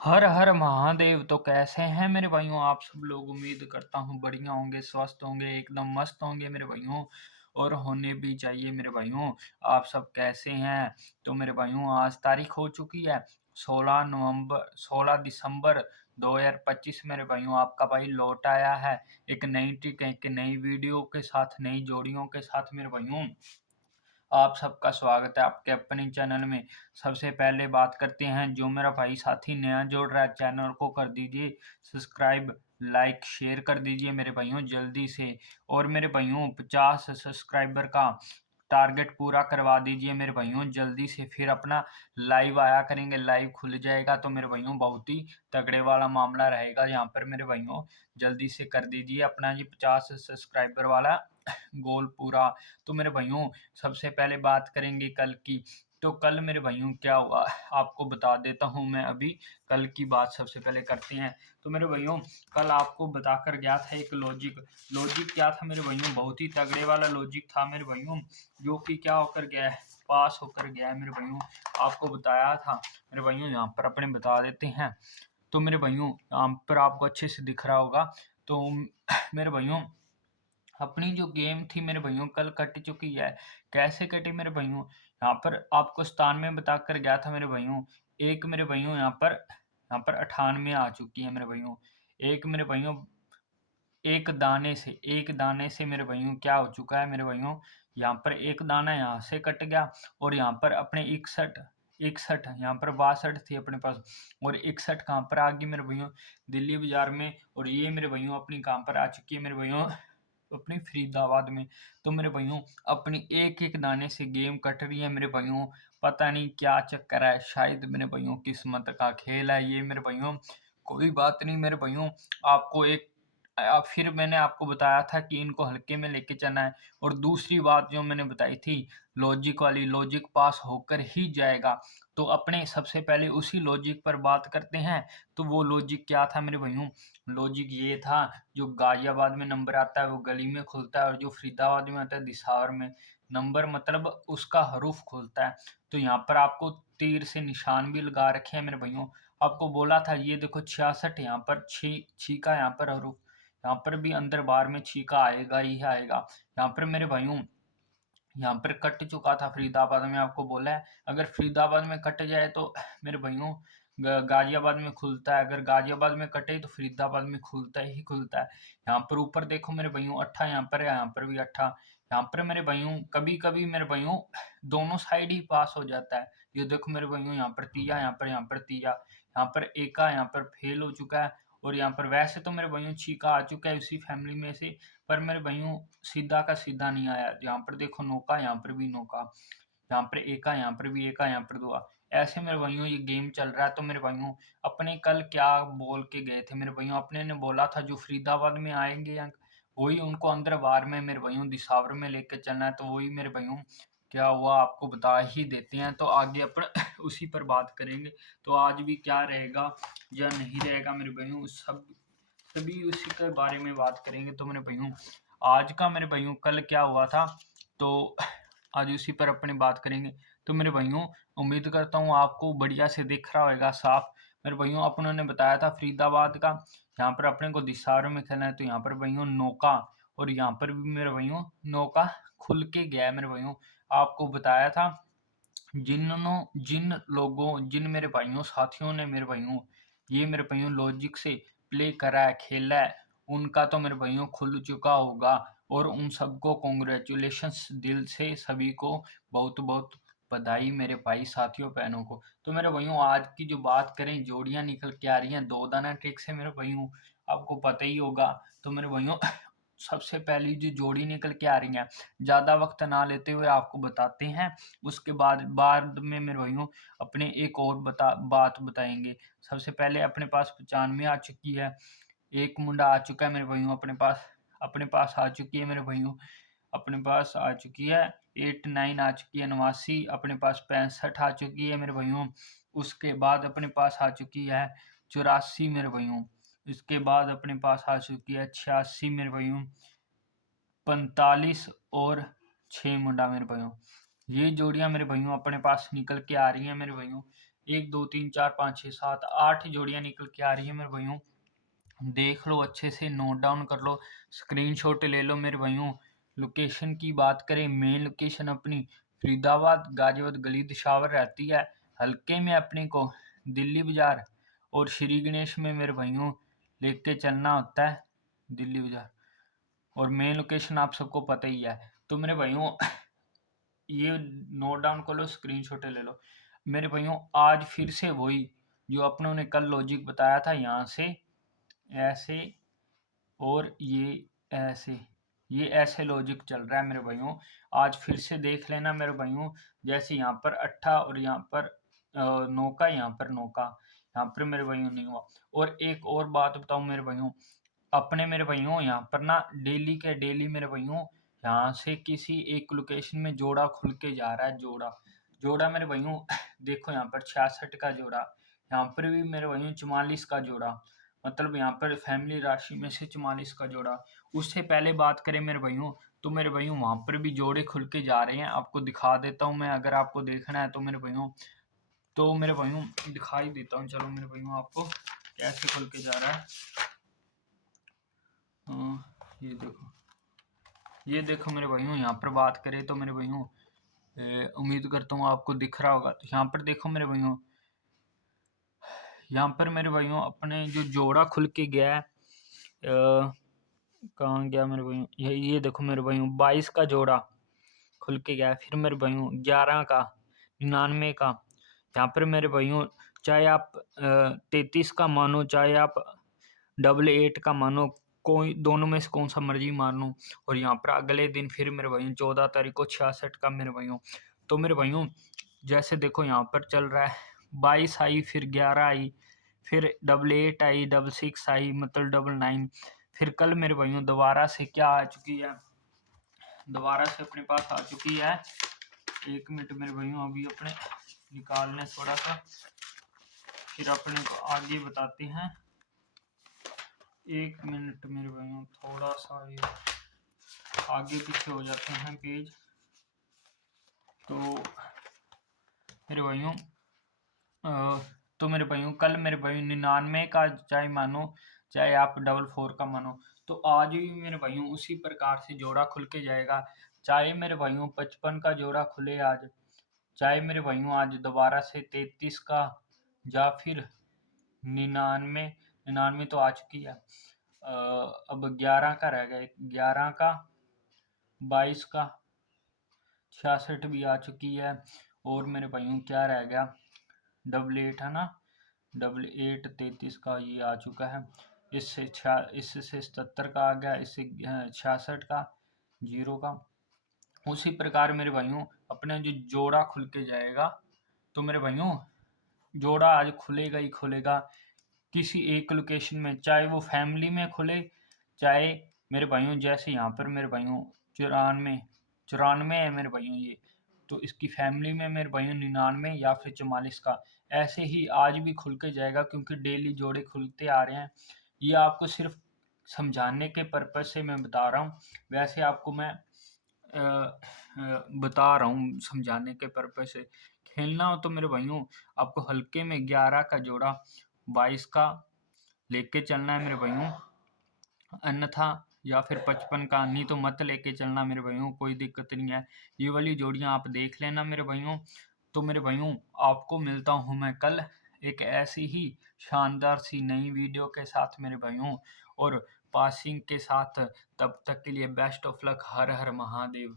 हर हर महादेव। तो कैसे हैं मेरे भाइयों आप सब लोग। उम्मीद करता हूँ बढ़िया होंगे, स्वस्थ होंगे, एकदम मस्त होंगे मेरे भाइयों। और होने भी चाहिए मेरे भाइयों। आप सब कैसे हैं? तो मेरे भाइयों आज तारीख हो चुकी है 16 दिसंबर 2025। मेरे भाइयों आपका भाई लौट आया है एक नई ट्रिक, एक नई वीडियो के साथ, नई जोड़ियों के साथ मेरे भाइयों। आप सबका स्वागत है आपके अपने चैनल में। सबसे पहले बात करते हैं, जो मेरा भाई साथी नया जोड़ रहा है चैनल को कर दीजिए सब्सक्राइब, लाइक शेयर कर दीजिए मेरे भाइयों जल्दी से। और मेरे भाइयों 50 सब्सक्राइबर का टारगेट पूरा करवा दीजिए मेरे भाइयों जल्दी से, फिर अपना लाइव आया करेंगे, लाइव खुल जाएगा तो मेरे भाइयों बहुत ही तगड़े वाला मामला रहेगा यहाँ पर मेरे भाइयों। जल्दी से कर दीजिए अपना ये 50 सब्सक्राइबर वाला गोल पूरा। तो मेरे भाइयों सबसे पहले बात करेंगे कल की। तो कल मेरे भाइयों क्या हुआ आपको बता देता हूँ मैं अभी। कल की बात सबसे पहले करते हैं। तो मेरे भाइयों कल आपको बताकर गया था एक लॉजिक। लॉजिक क्या था मेरे भाइयों? बहुत ही तगड़े वाला लॉजिक था मेरे भाइयों, जो कि क्या होकर गया है, पास होकर गया है मेरे भाइयों। आपको बताया था मेरे भाइयों, यहाँ पर अपने बता देते हैं। तो मेरे भाइयों यहाँ पर आपको अच्छे से दिख रहा होगा। तो मेरे भाइयों अपनी जो गेम थी मेरे भइयों कल कट चुकी है। कैसे कटी मेरे भइयों? यहाँ पर आपको स्थान में बताकर गया था मेरे भइयों। एक मेरे भइयों यहाँ पर 98 आ चुकी है मेरे भइयों। एक मेरे भइयों एक दाने से मेरे भइयों क्या हो चुका है मेरे भइयों, यहाँ पर एक दाना यहाँ से कट गया। और यहाँ पर अपने 61 61 यहाँ पर 62 थी अपने पास, और 61 कहाँ पर आ गई मेरे भइयों? दिल्ली बाजार में। और ये मेरे भइयों अपनी कहाँ पर आ चुकी है मेरे भइयों? अपनी फरीदाबाद में। तो मेरे भाइयों अपनी एक-एक दाने से गेम कट रही है मेरे भाइयों। पता नहीं क्या चक्कर है, शायद मेरे भाइयों किस्मत का खेल है ये मेरे भाइयों। कोई बात नहीं मेरे भाइयों, आपको एक फिर मैंने आपको बताया था कि इनको हल्के में लेके चलना है। और दूसरी बात जो मैंने बताई थी लॉजिक वाली, लॉजिक पास होकर ही जाएगा। तो अपने सबसे पहले उसी लॉजिक पर बात करते हैं। तो वो लॉजिक क्या था मेरे भाइयों? लॉजिक ये था, जो गाजियाबाद में नंबर आता है वो गली में खुलता है, और जो फरीदाबाद में आता है दिसावर में। नंबर मतलब उसका हरूफ खुलता है। तो यहाँ पर आपको तीर से निशान भी लगा रखे हैं मेरे भाइयों। आपको बोला था ये देखो 66 यहाँ पर छी का यहाँ पर हरूफ, यहाँ पर भी अंदर बार में छी का आएगा ही आएगा। यहाँ पर मेरे भाइयों यहाँ पर कट चुका था फरीदाबाद में, आपको बोला है अगर फरीदाबाद में कट जाए तो मेरे भाइयों गाजियाबाद में खुलता है, अगर गाजियाबाद में कटे तो फरीदाबाद में खुलता ही खुलता है। यहाँ पर ऊपर देखो मेरे भाइयों अट्ठा यहाँ पर है, यहाँ पर भी अट्ठा। यहाँ पर मेरे भाइयों कभी कभी मेरे भाइयों दोनों साइड ही पास हो जाता है। ये देखो मेरे भाइयों यहाँ पर तीया, यहाँ पर तीया, यहाँ पर एका यहाँ पर फेल हो चुका है। और यहाँ पर वैसे तो मेरे भाइयों छीका आ चुका है उसी फैमिली में से, पर मेरे भाइयों सीधा का सीधा नहीं आया। यहाँ पर देखो नौका, यहाँ पर भी नौका, यहाँ पर एका, यहाँ पर भी एका, यहाँ पर दुआ। ऐसे मेरे भाइयों ये गेम चल रहा है। तो मेरे भाइयों अपने कल क्या बोल के गए थे मेरे भाइयों? अपने ने बोला था जो फरीदाबाद में आएंगे अंक, वही उनको अंदर बार में मेरे भाइयों दिसावर में लेकर चलना है। तो वही मेरे भाइयों क्या हुआ आपको बता ही देते हैं, तो आगे अपन उसी पर बात करेंगे। तो आज भी क्या रहेगा या नहीं रहेगा मेरे भाइयों, सभी उसी के बारे में बात करेंगे। तो मेरे भाइयों आज का मेरे भाइयों कल क्या हुआ था, तो आज उसी पर अपने बात करेंगे। तो मेरे भाइयों उम्मीद करता हूँ आपको बढ़िया से दिख रहा होगा साफ। मेरे भाइयों अपनों ने बताया था फरीदाबाद का, यहाँ पर अपने को दिसार में खेलना है। तो यहाँ पर भाइयों नौका, और यहाँ पर भी मेरे भाइयों नौका खुल के गया है मेरे भाइयों। आपको बताया था जिन मेरे भाइयों साथियों ने मेरे भाइयों ये मेरे भाइयों लॉजिक से प्ले करा है, खेला है, उनका तो मेरे भाइयों खुल चुका होगा। और उन सबको कॉन्ग्रेचुलेशंस दिल से, सभी को बहुत बहुत बधाई मेरे भाई साथियों बहनों को। तो मेरे भाइयों आज की जो बात करें, जोड़ियां निकल के आ रही हैं दो दाना ट्रिक से मेरे भाइयों, आपको पता ही होगा। तो मेरे भाइयों सबसे पहली जो जोड़ी निकल के आ रही है, ज़्यादा वक्त ना लेते हुए आपको बताते हैं। उसके बाद बाद में मेरे भाइयों अपने एक और बात बताएंगे। सबसे पहले अपने पास 95 आ चुकी है, एक मुंडा आ चुका है मेरे भाइयों अपने पास आ चुकी है मेरे भाइयों, अपने पास आ चुकी है 89 आ चुकी है, 89 अपने पास 65 आ चुकी है मेरे भाइयों। उसके बाद अपने पास आ चुकी है 84 मेरे भाइयों। इसके बाद अपने पास आ चुकी है 86 मेरे भाइयों, 45 और 6 मुंडा मेरे भाइयों। ये जोड़ियां मेरे भाइयों अपने पास निकल के आ रही हैं मेरे भाइयों। 1 2 3 4 5 6 7 8 जोड़ियाँ निकल के आ रही है मेरे भाइयों। देख लो अच्छे से, नोट डाउन कर लो, स्क्रीनशॉट ले लो मेरे भाइयों। लोकेशन की बात करें, मेन लोकेशन अपनी फरीदाबाद गाजियाबाद गली दिशावर रहती है। हल्के में अपने को दिल्ली बाजार और श्री गणेश में मेरे भाइयों लेके चलना होता है, दिल्ली बाजार। और मेन लोकेशन आप सबको पता ही है। तो मेरे भाइयों ये नोट डाउन कर लो, स्क्रीनशॉट ले लो मेरे भाइयों। आज फिर से वही जो अपनों ने कल लॉजिक बताया था, यहाँ से ऐसे और ये ऐसे, ये ऐसे लॉजिक चल रहा है मेरे भाइयों। आज फिर से देख लेना मेरे भाइयों, जैसे यहाँ पर अट्ठा और यहाँ पर नौका, यहाँ पर नौका, यहाँ पर मेरे भाइयों नहीं हुआ। और एक और बात बताऊं मेरे भाइयों, अपने मेरे भाइयों यहाँ पर ना डेली के डेली मेरे भाइयों यहाँ से किसी एक लोकेशन में जोड़ा खुल के जा रहा है। जोड़ा मेरे भाइयों देखो यहाँ पर 66 का जोड़ा, यहाँ पर भी मेरे भाइयों 44 का जोड़ा, मतलब यहाँ पर फैमिली राशि में से 44 का जोड़ा। उससे पहले बात करें मेरे भाइयों, तो मेरे भाइयों वहाँ पर भी जोड़े खुल के जा रहे हैं। आपको दिखा देता हूँ मैं, अगर आपको देखना है तो मेरे भाइयों, तो मेरे भाइयों दिखाई देता हूँ। चलो मेरे भाइयों आपको कैसे खुल के जा रहा है। ये देखो मेरे भाइयों, यहाँ पर बात करें तो मेरे भाइयों उम्मीद करता हूँ आपको दिख रहा होगा। तो यहाँ पर देखो मेरे भाइयों, यहाँ पर मेरे भाइयों अपने जो जोड़ा खुल के गया है, कहाँ गया मेरे भाइयों, ये देखो मेरे भाइयों 22 का जोड़ा खुल के गया है। फिर मेरे भाइयों 11 का, 99 का, यहाँ पर मेरे भाइयों चाहे आप 33 का मानो, चाहे आप 88 का मानो, कोई दोनों में से कौन सा मर्जी मान लो। और यहाँ पर अगले दिन फिर मेरे भाइयों 14 तारीख को 66 का मेरे भाइयों। तो मेरे भाइयों जैसे देखो यहाँ पर चल रहा है, 22 आई, फिर 11 आई, फिर 88 आई, 66 आई, मतलब 99। फिर कल मेरे भाइयों दोबारा से क्या आ चुकी है, दोबारा से अपने पास आ चुकी है। 1 मिनट मेरे भाइयों, अभी अपने निकालने थोड़ा सा, फिर अपने को आगे बताते हैं। 1 मिनट मेरे भाइयों, थोड़ा सा ये आगे पीछे हो जाते हैं पेज। तो मेरे भाइयों कल मेरे भाइयों 99 का चाहे मानो, चाहे आप 44 का मानो, तो आज भी मेरे भाइयों उसी प्रकार से जोड़ा खुल के जाएगा। चाहे मेरे भाइयों 55 का जोड़ा खुले आज, चाहे मेरे भाइयों आज दोबारा से 33 का, या फिर 99 तो आ चुकी है। अब 11 का रह गया, 11 का, 22 का, 66 भी आ चुकी है। और मेरे भाइयों क्या रह गया, 88 है ना, 88 33 का ये आ चुका है। इससे 77 का आ गया, इससे 66 का, 0 का। उसी प्रकार मेरे भाइयों अपने जो जोड़ा खुल के जाएगा, तो मेरे भाइयों जोड़ा आज खुलेगा ही खुलेगा किसी एक लोकेशन में, चाहे वो फैमिली में खुले, चाहे मेरे भाइयों जैसे यहाँ पर मेरे भाइयों 94 है मेरे भाइयों ये, तो इसकी फैमिली में मेरे भाइयों 99 या फिर 44 का, ऐसे ही आज भी खुल के जाएगा, क्योंकि डेली जोड़े खुलते आ रहे हैं। ये आपको सिर्फ समझाने के पर्पज से मैं बता रहा हूँ, वैसे आपको मैं बता रहा हूँ समझाने के पर्पज से। खेलना हो तो मेरे भाइयों आपको हल्के में 11 का जोड़ा 22 का लेके चलना है मेरे भाइयों, अन्यथा या फिर 55 का, नहीं तो मत लेके चलना मेरे भाइयों, कोई दिक्कत नहीं है। ये वाली जोड़ियाँ आप देख लेना मेरे भाइयों। तो मेरे भाइयों आपको मिलता हूँ मैं कल एक ऐसी ही शानदार सी नई वीडियो के साथ मेरे भाइयों, और पासिंग के साथ। तब तक के लिए best of luck. Her her Mahadev.